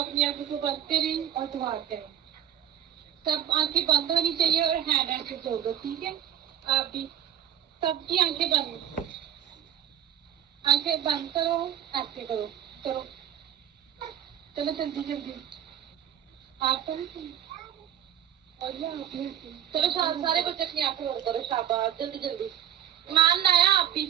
अपनी आंखों को बंद करें और दुआ करें। सब आंखें बंद होनी चाहिए और हैंड ऐसे छोड़ दो, ठीक है? आप भी सबकी आंखें बंद, आंखें बंद करो, ऐसे करो, करो, चलो जल्दी जल्दी। आप करो और चलो सारे बच्चे अपनी आंखें बंद करो, शाबाश, जल्दी जल्दी। मान लाया आप भी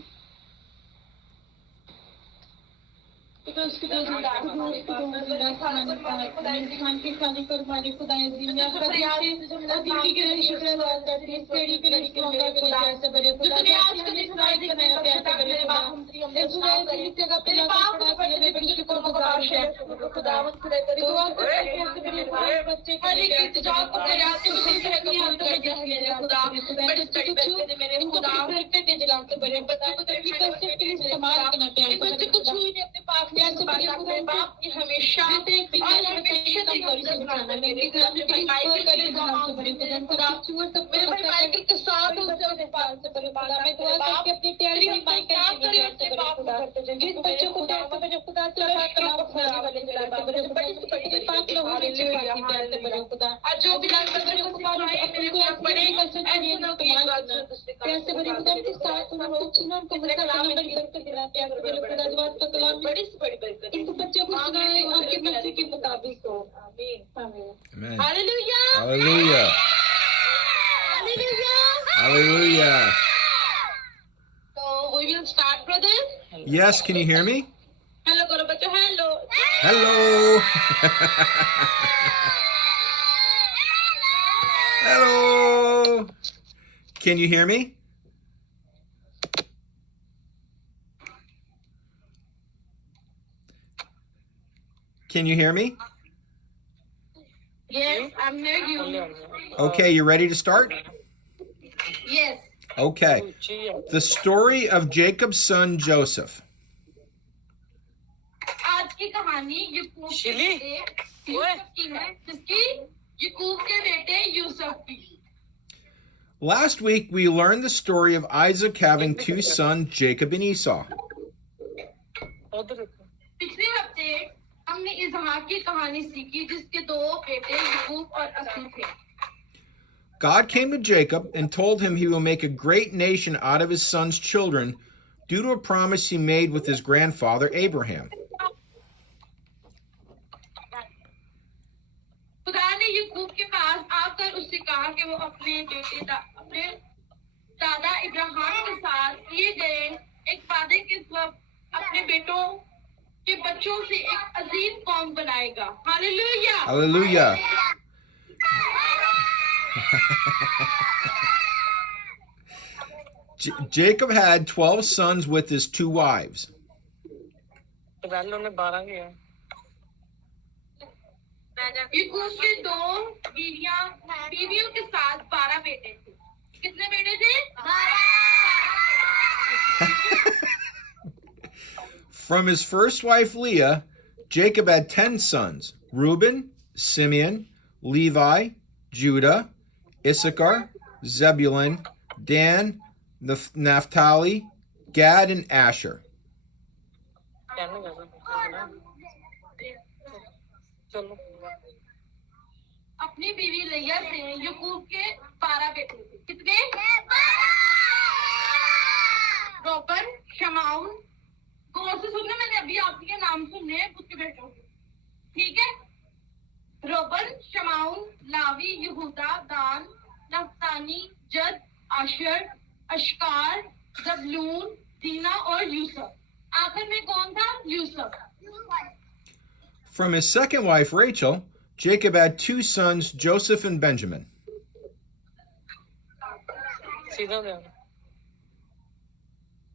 हमेशा Amen. Hallelujah. Hallelujah. Hallelujah. Hallelujah. So we will start, brother. Yes, can you hear me? Hello, karo bachcho. Hello. Hello. Hello. Can you hear me? Can you hear me? Yes, I'm near you. Okay, you ready to start? Yes. Okay. The story of Jacob's son Joseph. आज की कहानी यूसुफ के बेटे यूसुफ की है, जिसकी याकूब के बेटे यूसुफ की। Last week we learned the story of Isaac having two sons, Jacob and Esau. पिछले हफ्ते हमने इसहाक की कहानी सीखी, जिसके दो बेटे याकूब और असूर थे। God came to Jacob and told him he will make a great nation out of his son's children due to a promise he made with his grandfather Abraham. खुदा ने याकूब के पास आकर उससे कहा कि वो अपने दादा इब्राहिम के साथ किए गए एक वादे के सबब अपने बेटों के बच्चों से एक अजीम कौम बनाएगा। Hallelujah. Hallelujah. Jacob had 12 sons with his two wives. याकूब के दो बीवियों के साथ 12 बेटे थे। कितने बेटे थे? 12। From his first wife Leah, Jacob had 10 sons: Reuben, Simeon, Levi, Judah, Issachar, Zebulun, Dan, Naphtali, Gad, and Asher. अपनी बीवी लिया से याकूब के 12 बेटे थे। कितने? रोबन, शमाउन, गौर से सुनना, मैंने अभी आपके नाम सुनने उसके बेटों के, ठीक है? रोबन, शमाउन, लावी, यहूदा, दान, नफ्तानी, जद, आशर, अशकार, जबलून, दीना और यूसुफ। आखिर में कौन था? Yusuf. From his second wife Rachel, Jacob had two sons, Joseph and Benjamin.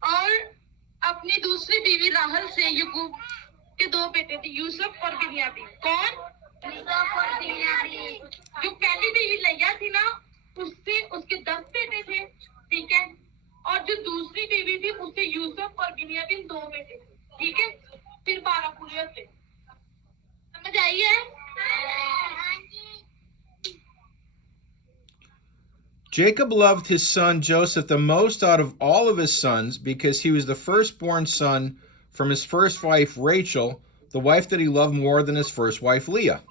और अपनी दूसरी बीवी राहल से याकूब के दो बेटे थे, यूसुफ और बिन्यामीन। कौन? यूसुफ और बिन्यामीन। जो पहली बीवी लिया थी ना, उससे उसके 10 बेटे थे, ठीक है? और जो दूसरी बीवी थी, उससे यूसुफ और बिन्यामीन 2 बेटे थे, ठीक है? फिर 12 पूरे होते। समझ आई है? Jacob loved his son Joseph the most out of all of his sons because he was the firstborn son from his first wife Rachel, the wife that he loved more than his first wife, Leah.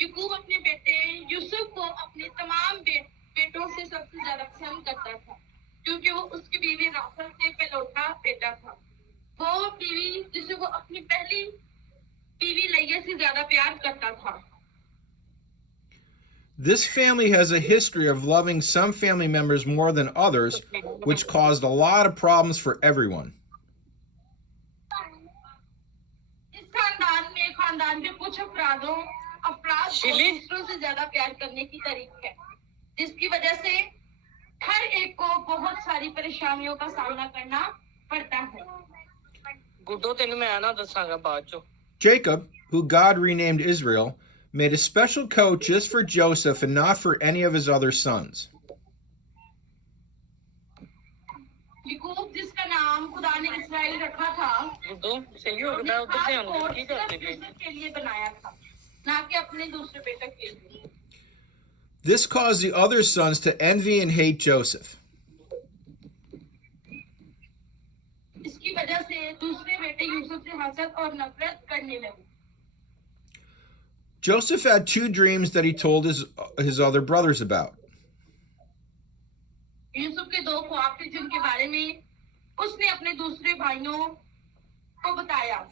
याकूब अपने बेटे यूसुफ को अपने तमाम बेटों से सबसे ज्यादा पसंद करता था क्योंकि वो उसकी बीवी राखल से पहलौठा बेटा था वो बीवी जिसे वो अपनी पहली बीवी लिया से ज्यादा प्यार करता था This family has a history of loving some family members more than others, which caused a lot of problems for everyone. इस खानदान के कुछ अपराध को दूसरों से ज्यादा प्यार करने की तरीक है जिसकी वजह से हर एक को बहुत सारी परेशानियों का सामना करना पड़ता है गुड्डो तेन मैं ना दसांगा बाद चो Jacob, who God renamed Israel, made a special coat just for Joseph and not for any of his other sons. याकूब जिसका नाम खुदा ने इस्राएल रखा था गुड्डो सही हो गया उधर ध्यान दे की करते पे के लिए बनाया था ना कि अपने दूसरे बेटे के लिए This caused the other sons to envy and hate Joseph. इसकी वजह से दूसरे बेटे यूसुफ से हसद और नफरत करने लगे Joseph had two dreams that he told his other brothers about. Yusuf के दो ख्वाब थे जिनके बारे में उसने अपने दूसरे भाइयों को बताया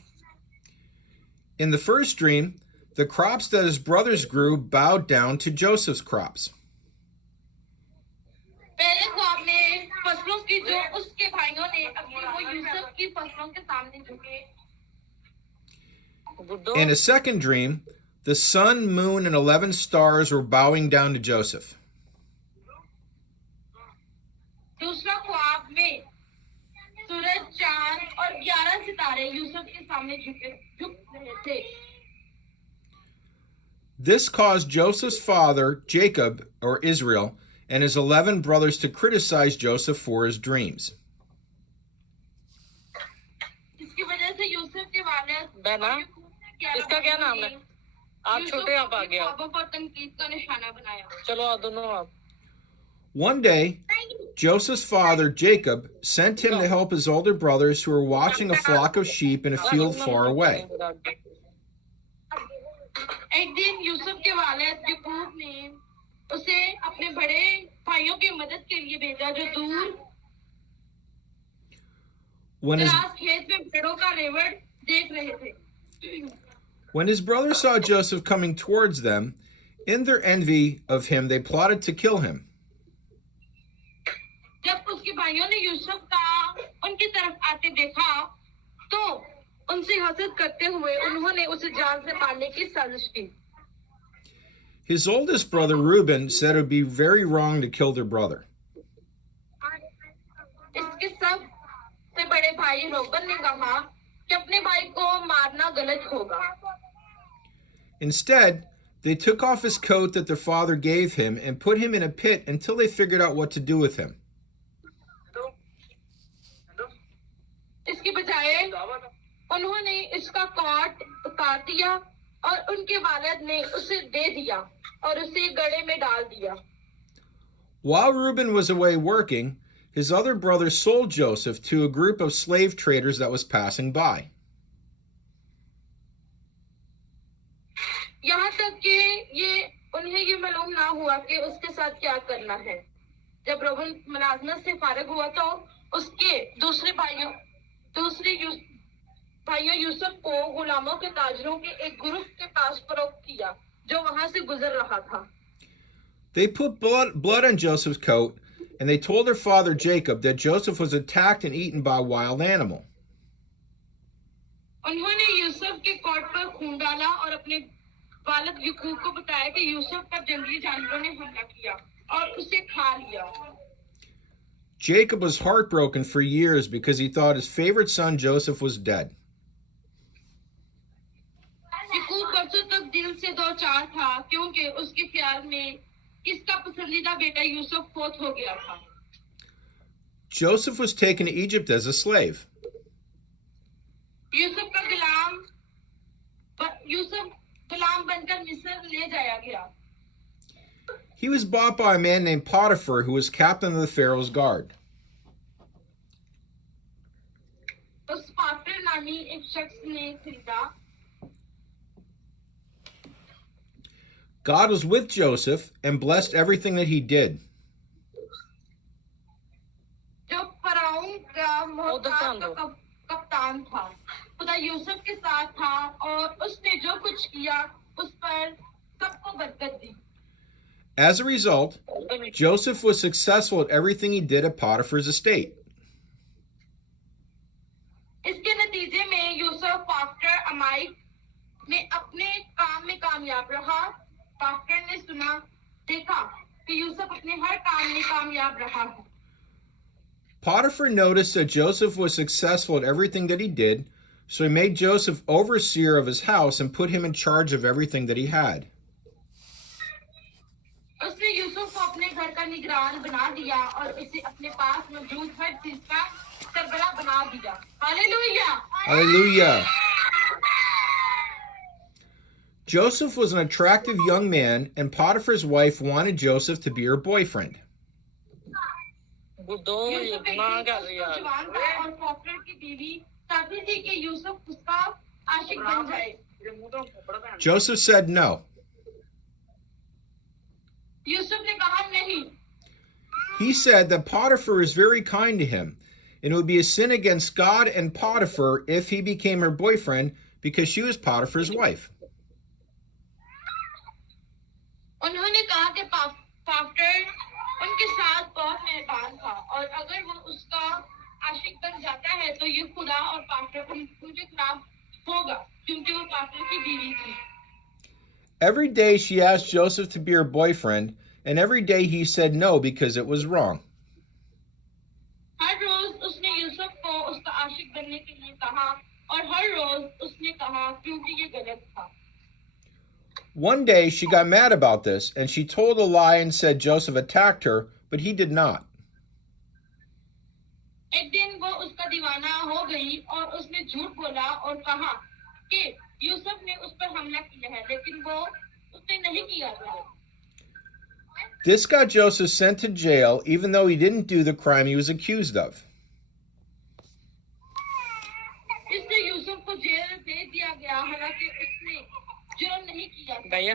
In the first dream, the crops that his brothers grew bowed down to Joseph's crops. पहले ख्वाब में फसलों की जो उसके भाइयों ने अपनी वो यूसुफ की फसलों के सामने झुके Guddo In a second dream, the sun, moon, and 11 stars were bowing down to Joseph. दूसरा ख्वाब में सूरज चांद और 11 सितारे यूसुफ के सामने झुक रहे थे This caused Joseph's father, Jacob, or Israel, and his 11 brothers to criticize Joseph for his dreams. इसकी वजह से यूसुफ के वालिद बहना इसका क्या नाम है आप छोटे आप आ गया ख्वाबों पर तनकीद का निशाना बनाया चलो आ दोनों आप One day, Joseph's father, Jacob, sent him to help his older brothers who were watching a flock of sheep in a field far away. एक दिन यूसुफ के वालिद याकूब ने उसे अपने बड़े भाइयों की मदद के लिए भेजा जो दूर When his, खेत में भेड़ों का रेवड़ देख रहे थे when his brothers saw Joseph coming towards them, in their envy of him, they plotted to kill him. जब उसके भाइयों ने यूसुफ का उनकी तरफ आते देखा तो उनसे हसद करते हुए उन्होंने उसे जान से मारने की साजिश की His oldest brother, Reuben, said it would be very wrong to kill their brother. इसके सब से बड़े भाई रोबन ने कहा कि अपने भाई को मारना गलत होगा Instead, they took off his coat that their father gave him and put him in a pit until they figured out what to do with him. इसके बजाय उन्होंने इसका कोट उतार दिया और उनके वालिद ने उसे दे दिया और उसे गड़े में डाल दिया While Reuben was away working, his other brothers sold Joseph to a group of slave traders that was passing by. यहाँ तक कि उन्हें ये मालूम ना हुआ कि उसके साथ क्या करना है जब रोबन मुलाजमत से फारिग हुआ तो उसके दूसरे भाइयों यूसुफ को गुलामों के ताजरों के एक ग्रुप के पास फरोख्त किया जो वहां से गुजर रहा था They put blood on Joseph's coat, and they told their father Jacob that Joseph was attacked and eaten by a wild animal. उन्होंने यूसुफ के कोट पर खून डाला और अपने वालिद याकूब को बताया कि यूसुफ पर जंगली जानवरों ने हमला किया और उसे खा लिया Jacob was heartbroken for years because he thought his favorite son Joseph was dead. याकूब बरसों तक दिल से दो चार था क्योंकि उसके ख्याल में इसका पसंदीदा बेटा यूसुफ फौत हो गया था Joseph was taken to Egypt as a slave. Yusuf गुलाम बनकर मिस्र ले जाया गया He was bought by a man named Potiphar, who was captain of the Pharaoh's guard. नामी एक शख्स ने खरीदा. God was with Joseph and blessed everything that he did. जो फराउन का मोहताज का कप्तान था, खुदा यूसुफ के साथ था और उसने जो कुछ किया उस पर सबको बरकत दी. As a result, Joseph was successful at everything he did at Potiphar's estate. इसके नतीजे में यूसुफ पाफ्टर अमाइक में अपने काम में कामयाब रहा. पाफ्टर ने सुना देखा कि यूसुफ अपने हर काम में कामयाब रहा है. Potiphar noticed that Joseph was successful at everything that he did, so he made Joseph overseer of his house and put him in charge of everything that he had. उसने यूसुफ को अपने घर का निगरान बना दिया और उसे अपने पास मौजूद हर चीज का सरबराह बना दिया. Hallelujah. Hallelujah. Joseph was an attractive young man, and Potiphar's wife wanted Joseph to be her boyfriend. Yusuf एक जवान था और पाफ्टर की बीवी चाहती थी कि यूसुफ उसका आशिक बन जाए. Joseph said no. यूसुफ ने कहा नहीं. He said that Potiphar is very kind to him, and it would be a sin against God and Potiphar if he became her boyfriend because she was Potiphar's wife. उन्होंने कहा कि पाफ्टर उनके साथ बहुत मेहरबान था और अगर वो उसका आशिक बन जाता है तो ये खुदा और पाफ्टर उनके खिलाफ होगा क्योंकि वो पाफ्टर की बीवी थी. Every day she asked Joseph to be her boyfriend, and every day he said no because it was wrong. हर रोज उसने यूसुफ को उसका आशिक बनने के लिए कहा और हर रोज उसने कहा क्योंकि ये गलत था. One day she got mad about this, and she told a lie and said Joseph attacked her, but he did not. एक दिन वो उसका दीवाना हो गई और उसने झूठ बोला और कहा कि यूसुफ ने उस पर हमला किया है, लेकिन वो उसने नहीं किया था. This got Joseph sent to jail, even though he didn't do the crime he was accused of. इससे यूसुफ को जेल दे दिया गया, हालांकि उसने जुर्म नहीं किया था.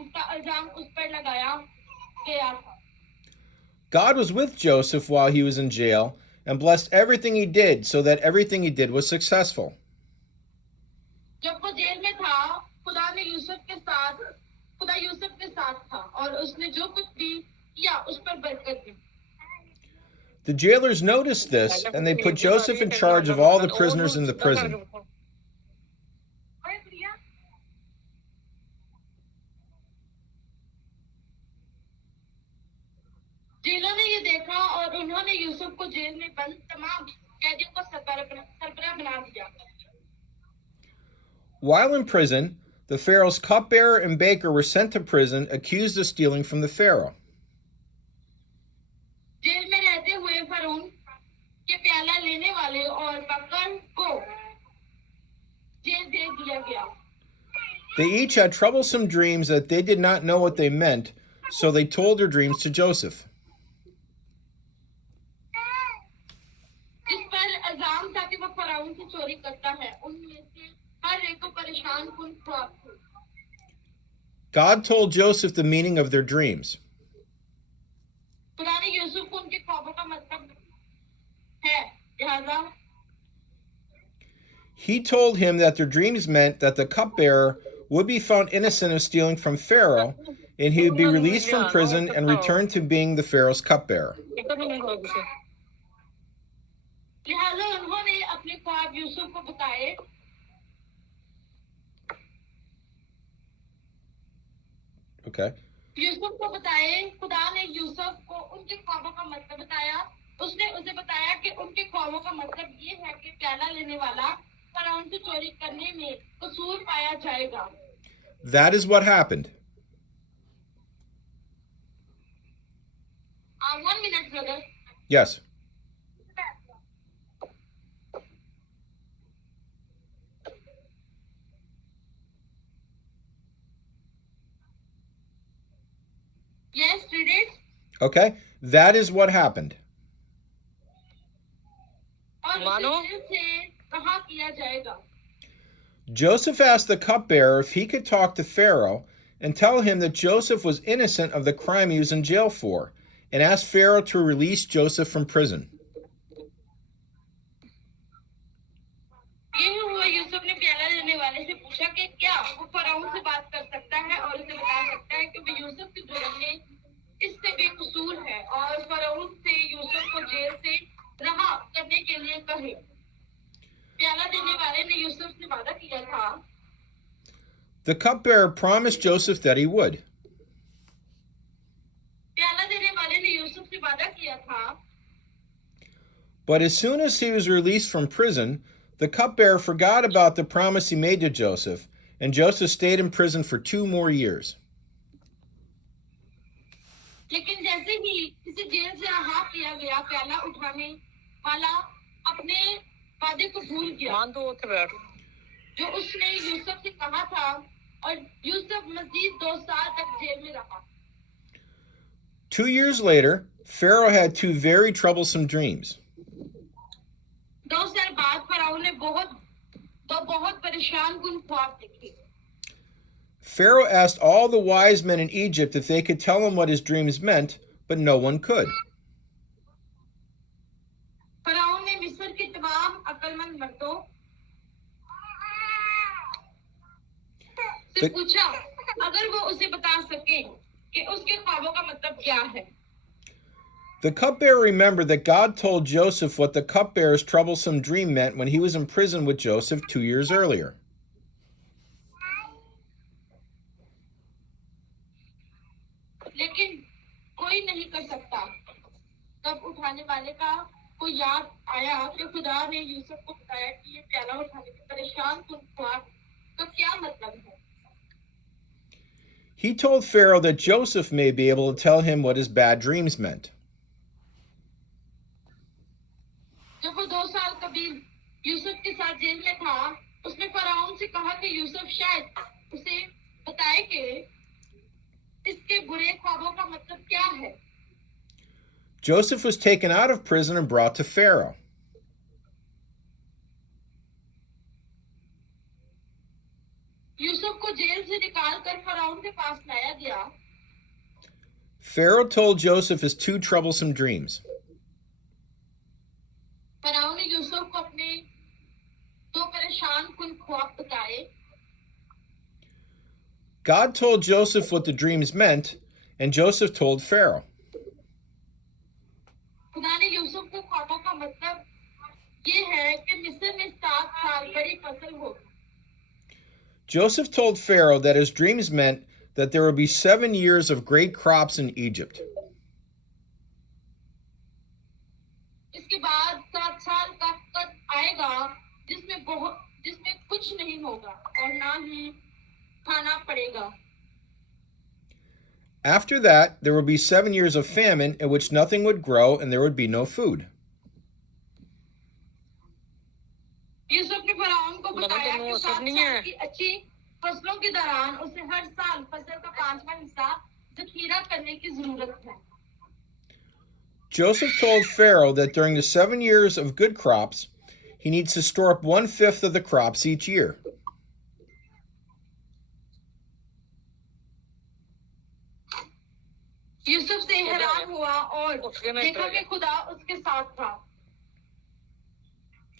उसका इल्जाम उस पर लगाया गया था. God was with Joseph while he was in jail and blessed everything he did so that everything he did was successful. जब वो जेल में था, खुदा यूसुफ के साथ था और उसने जो कुछ भी किया उस पर बरकत दी. The jailers noticed this, and they put Joseph in charge of all the prisoners in the prison. जेलों ने ये देखा और उन्होंने यूसुफ को जेल में बंद तमाम कैदियों को सरबराह बना दिया. While in prison, the Pharaoh's cupbearer and baker were sent to prison accused of stealing from the Pharaoh. Jail में रहते हुए फरोन के प्याला लेने वाले और बकर को जेल दे दिया गया. They each had troublesome dreams that they did not know what they meant, so they told their dreams to Joseph. इस पर इल्जाम था कि वो फराउन से चोरी करता है. उनमें से हर एक को परेशान कुन ख्वाब थे. God told Joseph the meaning of their dreams. खुदा ने यूसुफ को उनके ख्वाबों का मतलब है, लिहाजा He told him that their dreams meant that the cupbearer would be found innocent of stealing from Pharaoh, and he would be released from prison and return to being the Pharaoh's cupbearer. लिहाजा उन्होंने अपने ख्वाब यूसुफ को बताए. Okay. यूसुफ को बताए. खुदा ने यूसुफ को उनके ख्वाबों का मतलब बताया. उसने उसे बताया कि उनके ख्वाबों का मतलब ये है कि प्याला लेने वाला फराउन से चोरी करने में कसूर पाया जाएगा. That is what happened. 1 minute, brother. Yes. Yes, read it. Okay. That is what happened. और मानो? उसे जेल से कहाँ किया जाएगा? Joseph asked the cupbearer if he could talk to Pharaoh and tell him that Joseph was innocent of the crime he was in jail for, and asked Pharaoh to release Joseph from prison. ये हुआ, यूसुफ ने प्याला देने वाले से पूछा कि क्या वो फराउन से बात कर सकता है और उसे बता सकता है कि वो यूसुफ के जुर्म में इससे बेकसूर है और फराउन से यूसुफ को जेल से रहा करने के लिए कहे। प्याला देने वाले ने यूसुफ से वादा किया था। The cupbearer promised Joseph that he would. प्याला देने वाले ने यूसुफ से वादा किया था। But as soon as he was released from prison, the cupbearer forgot about the promise he made to Joseph, and Joseph stayed in prison for 2 more years. लेकिन जैसे ही इसे जेल से रहा किया गया, प्याला उठाने वाला अपने वादे को भूल गया मान दो उठ बैठ जो उसने यूसुफ से कहा था, और यूसुफ मजीद 2 साल तक जेल में रहा। 2 years later, Pharaoh had 2 very troublesome dreams. 2 साल बाद फराउन ने बहुत परेशान कुन ख्वाब देखे। Pharaoh asked all the wise men in Egypt if they could tell him what his dreams meant, but no one could. फराउन ने मिस्र के तमाम अक्लमंद मर्दों से पूछा अगर वो उसे बता सके कि उसके ख्वाबों का मतलब क्या है। The cupbearer remembered that God told Joseph what the cupbearer's troublesome dream meant when he was in prison with Joseph 2 years earlier. लेकिन कोई नहीं कर सकता। तब उठाने वाले का को याद आया कि खुदा ने यूसुफ को बताया कि ये प्याला उठाने के परेशान कुन ख्वाब का क्या मतलब है। He told Pharaoh that Joseph may be able to tell him what his bad dreams meant. जब वो 2 साल कबील यूसुफ के साथ जेल में था, उसने फराउन से कहा कि यूसुफ शायद उसे बताए कि इसके बुरे ख्वाबों का मतलब क्या है। Joseph was taken out of prison and brought to Pharaoh. Yusuf को जेल से निकालकर फराउन के पास लाया गया। Pharaoh told Joseph his 2 troublesome dreams. फराउन ने यूसुफ को अपने 2 परेशान कुन ख्वाब बताए। God told Joseph what the dreams meant, and Joseph told Pharaoh. खुदा ने यूसुफ को ख्वाबों का मतलब ये है कि मिस्र में 7 साल बड़ी फसल होगी। Joseph told Pharaoh that his dreams meant that there would be 7 years of great crops in Egypt. इसके बाद 7 साल का वक्त आएगा जिसमें कुछ नहीं होगा और ना ही खाना पड़ेगा। After that, there would be 7 years of famine in which nothing would grow and there would be no food. Yusuf ने फराउन को बताया कि 7 साल की अच्छी फसलों के दौरान उसे हर साल फसल का 5वां हिस्सा जखीरा करने की जरूरत है। Joseph told Pharaoh that during the 7 years of good crops, he needs to store up 1/5 of the crops each year. Yusuf से हैरान हुआ और देखा कि खुदा उसके साथ था।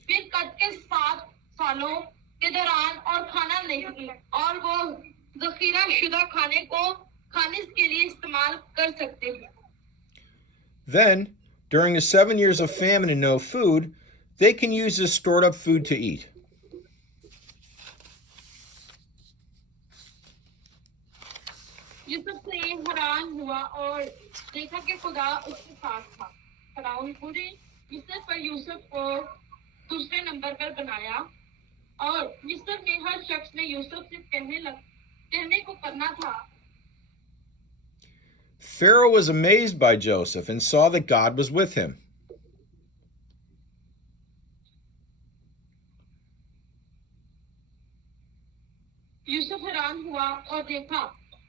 फिर कद के 7 सालों के दौरान और खाना नहीं और वो जखीरा शुदा खाने के लिए इस्तेमाल कर सकते हैं। Then, during the 7 years of famine and no food, they can use this stored up food to eat. Yusuf से हैरान हुआ और देखा कि खुदा उसके साथ था। फराउन पूरे मिस्र पर यूसुफ को दूसरे नंबर पर बनाया और मिस्र में हर शख्स ने यूसुफ से कहने को करना था। Pharaoh was amazed by Joseph and saw that God was with him. Yusuf हैरान हुआ और देखा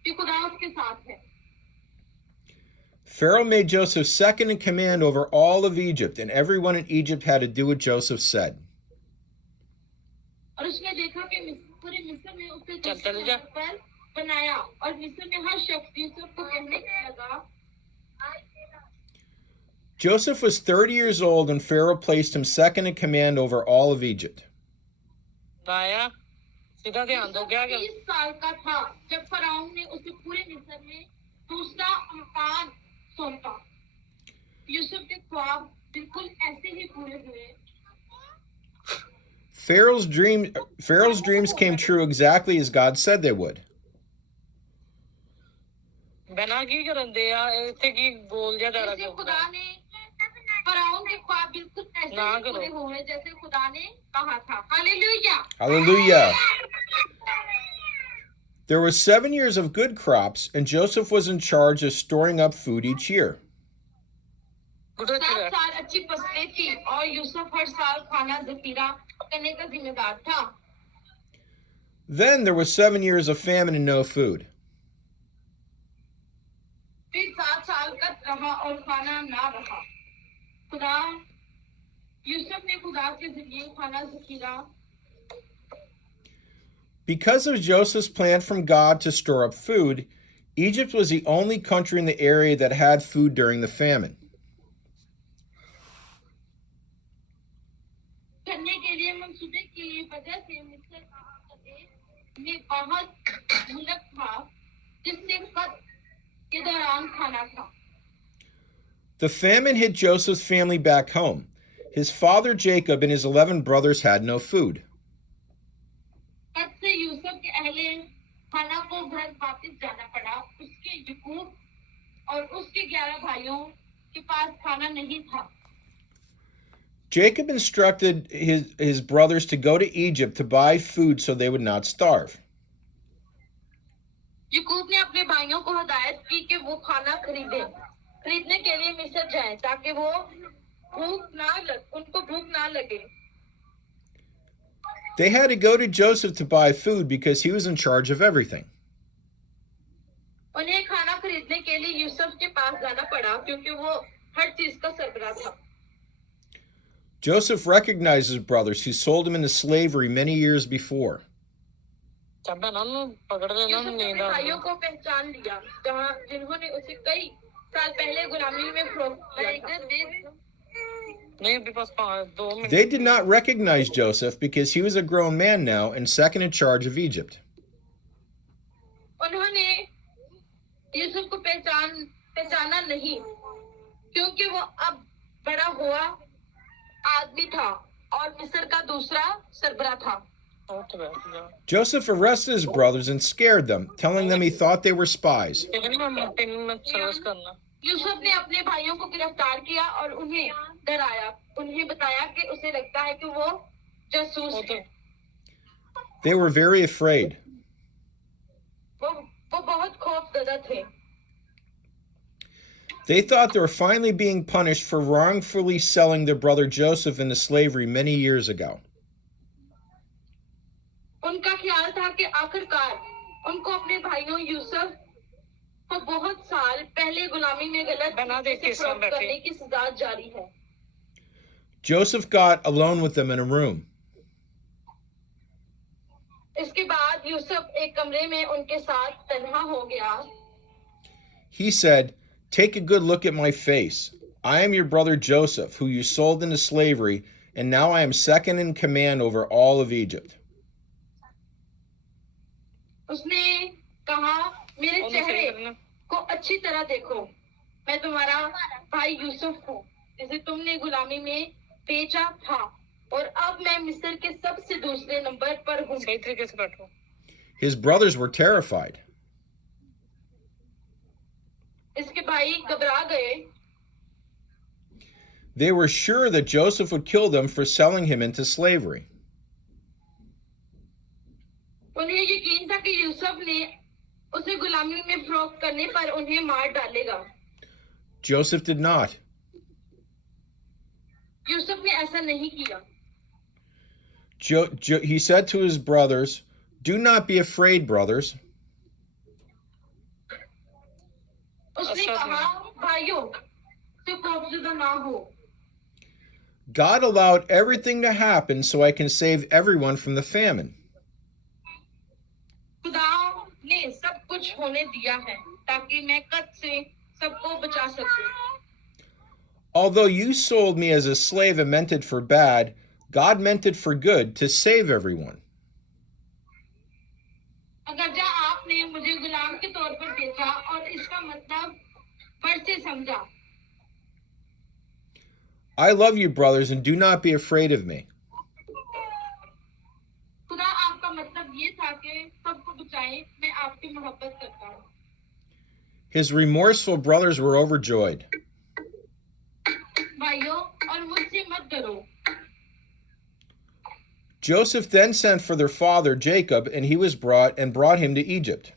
कि खुदा उसके साथ है। Pharaoh made Joseph second in command over all of Egypt, and everyone in Egypt had to do what Joseph said. के पूरे मिस्र में उसने चल चल जा पर बनाया और मिस्र में हर शख्स यूसुफ को कहने लगा. Joseph was 30 years old when Pharaoh placed him second in command over all of Egypt. आया सीधा ध्यान दो क्या 30 साल का था जब फराउन ने उसे पूरे मिस्र में दूसरा मकान सौंपा. यूसुफ के ख्वाब बिल्कुल ऐसे ही पूरे हुए. Pharaoh's dreams came true exactly as God said they would. बना की करन दे या इथे की बोल जा जरा जैसे खुदा ने फराउन के ख्वाब बिल्कुल ऐसे ना ही करो. पूरे हुए जैसे खुदा ने कहा था. Hallelujah. Hallelujah. There were 7 years of good crops, and Joseph was in charge of storing up food each year. गुटो 7 साल अच्छी फसलें थी और यूसुफ हर साल खाना जखीरा करने का जिम्मेदार था. Then there was 7 years of famine and no food. फिर 7 साल का रहा और खाना ना रहा. खुदा यूसुफ ने खुदा के जरिए खाना जखीरा. Because of Joseph's plan from God to store up food, Egypt was the only country in the area that had food during the famine. करने के लिए मंसूबे की वजह से मिस्र में बहुत मुल्क था जिससे कद के दौरान खाना था. The famine hit Joseph's family back home. His father Jacob and his 11 brothers had no food. कद से यूसुफ के अहले खाना को घर वापस जाना पड़ा. उसके याकूब और उसके 11 भाइयों के पास खाना नहीं था. Jacob instructed his brothers to go to Egypt to buy food so they would not starve. याकूब ने अपने भाइयों को हिदायत की कि वो खाना खरीदने के लिए मिस्र जाएं ताकि उनको भूख ना लगे. They had to go to Joseph to buy food because he was in charge of everything. उन्हें खाना खरीदने के लिए यूसुफ के पास जाना पड़ा क्योंकि वो हर चीज का सरबराह था. Joseph recognized his brothers who sold him into slavery many years before. चब्बा ना पकड़ लेना यूसुफ ने नींद अपने भाइयों को पहचान लिया जिन्होंने उसे कई साल पहले गुलामी में फरोख्त किया था. नहीं अभी पास 2 minute. They did not recognize Joseph because he was a grown man now and second in charge of Egypt. उन्होंने यूसुफ को पहचाना नहीं क्योंकि वो अब बड़ा हुआ आदमी था और मिस्र का दूसरा सरबराह था. Joseph arrested his brothers and scared them, telling them he thought they were spies. Yusuf ने अपने भाइयों को गिरफ्तार किया और उन्हें डराया. उन्हें बताया कि उसे लगता है कि वो जासूस है. They were very afraid. वो बहुत खौफजदा थे. They thought they were finally being punished for wrongfully selling their brother Joseph into slavery many years ago. उनका ख्याल था कि आखिरकार उनको अपने भाइयों यूसुफ को बहुत साल पहले गुलामी में गलत तरीके से फरोख्त करने की सजा जारी है. Joseph got alone with them in a room. इसके बाद यूसुफ एक कमरे में उनके साथ तन्हा हो गया. He said, "Take a good look at my face. I am your brother Joseph, who you sold into slavery, and now I am second in command over all of Egypt." उसने कहा, मेरे चेहरे को अच्छी तरह देखो. मैं तुम्हारा भाई यूसुफ हूँ जिसे तुमने गुलामी में बेचा था और अब मैं मिस्र के सबसे दूसरे नंबर पर हूँ. सही तरीके से बैठो. His brothers were terrified. इसके भाई घबरा गए. They were sure that Joseph would kill them for selling him into slavery. उन्हें यकीन था कि यूसुफ ने उसे गुलामी में फरोख्त करने पर उन्हें मार डालेगा. Joseph did not. यूसुफ ने ऐसा नहीं किया. He said to his brothers, "Do not be afraid, brothers. उसने कहा, भाइयों, तुम खौफजदा ना हो. God allowed everything to happen so I can save everyone from the famine." ने सब कुछ होने दिया है ताकि मैं कद से सबको बचा सकूं। Although you sold me as a slave and meant it for bad, God meant it for good to save everyone. अगर जा आपने मुझे गुलाम के तौर पर बेचा और इसका मतलब फर्ज से समझा। I love you, brothers, and do not be afraid of me. खुदा आपका मतलब ये था कि सबको बचाए, मैं आपकी मोहब्बत करता हूँ। His remorseful brothers were overjoyed. भाइयों और मुझसे मत डरो। Joseph then sent for their father Jacob, and he was brought him to Egypt.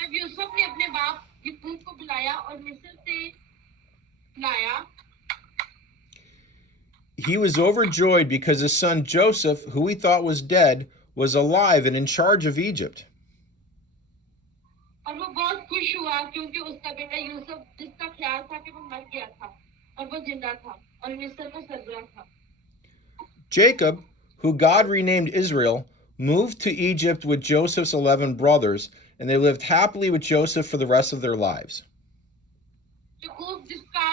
तब यूसुफ ने अपने बाप याकूब को बुलाया और मिस्र से लाया। He was overjoyed because his son Joseph, who he thought was dead, was alive and in charge of Egypt. और वो बहुत खुश हुआ क्योंकि उसका बेटा यूसुफ जिसका ख्याल था कि वो मर गया था और वो जिंदा था और मिस्र का सरबराह था। Jacob, who God renamed Israel, moved to Egypt with Joseph's 11 brothers, and they lived happily with Joseph for the rest of their lives. याकूब जिसका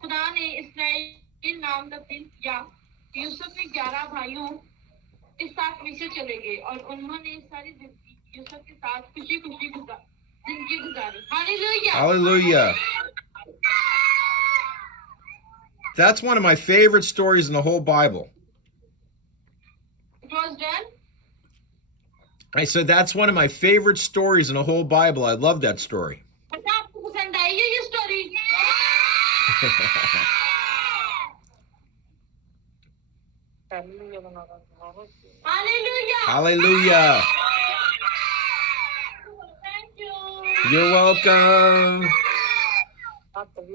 खुदा ने इस्राएल नाम तब्दील किया, यूसुफ ने 11 भाइयों के साथ मिस्र चले गए और उन्होंने सारी जिंदगी यूसुफ के साथ खुशी-खुशी जिंदगी गुजारी। Hallelujah! Hallelujah. That's one of my favorite stories in the whole Bible. It was done. I said that's one of my favorite stories in the whole Bible. I love that story. अच्छा आपको पसंद आई है ये story? Hallelujah! Hallelujah. Thank you. You're welcome.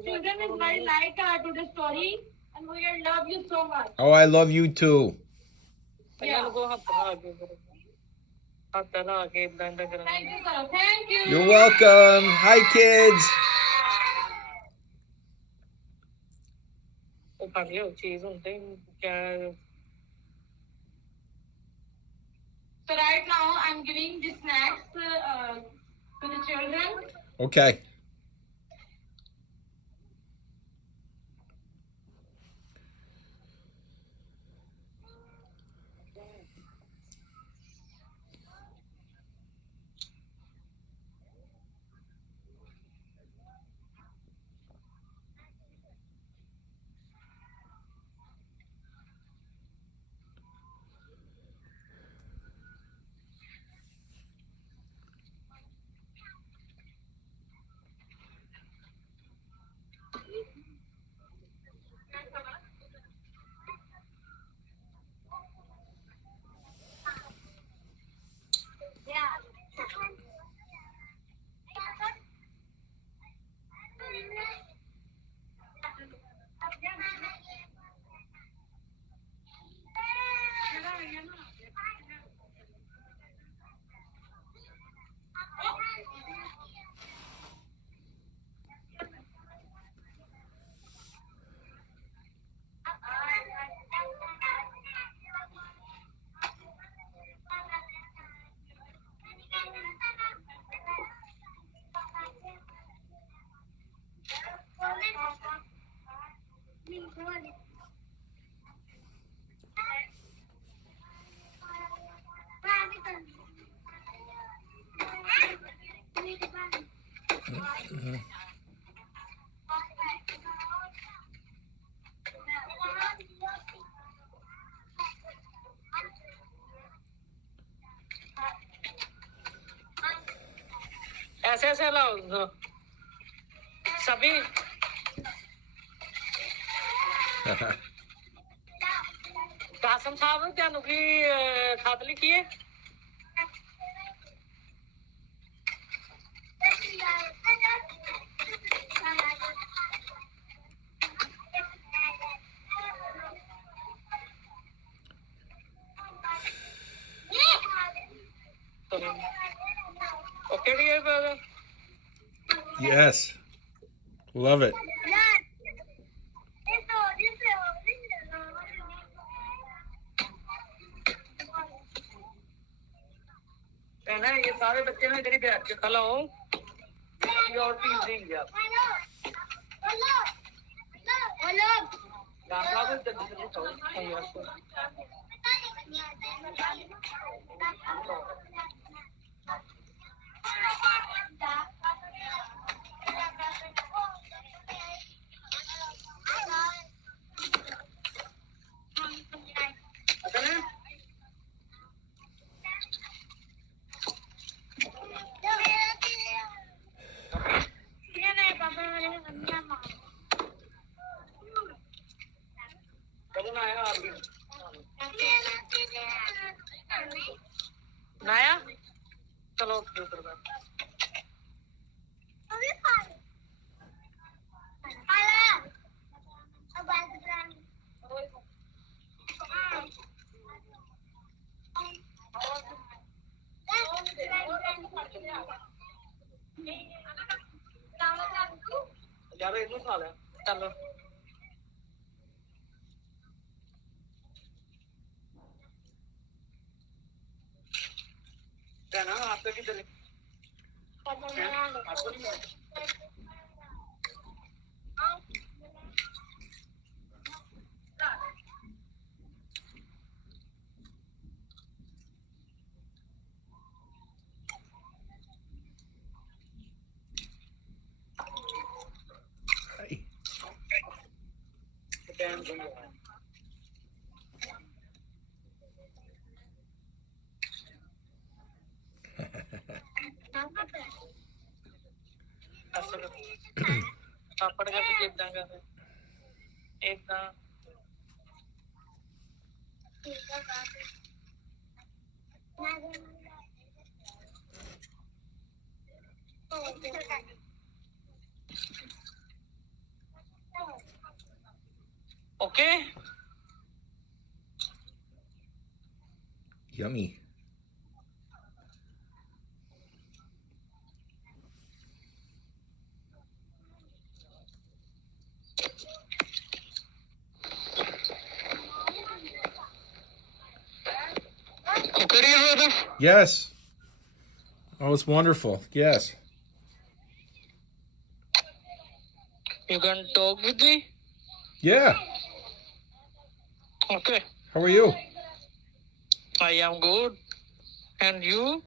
Children is very like to the story, and we love you so much. Oh, I love you too. Yeah. Thank you, Karo. Thank you. You're welcome. Hi, kids. So right now I'm giving the snacks to the children. Okay. ऐसे ऐसे लाओ सभी कासम साहब क्या नुकी खाद लिखी है Okay, dear brother. Yes. Love it. कहना ये सारे बच्चे ना इधर ही बैठ के हेलो और टीम देंगे आप राम बाबू जल्दी खाओ नाया चलो उधर बैठ यार इनको खा ले चलो कहना आपका किधर है आपको नहीं Hi. पापड़ का तो कितना का है एक का okay Yummy. Okay Yes. Oh, it's wonderful. Yes. You can talk with me? Yeah. Okay. How are you? I am good. And you?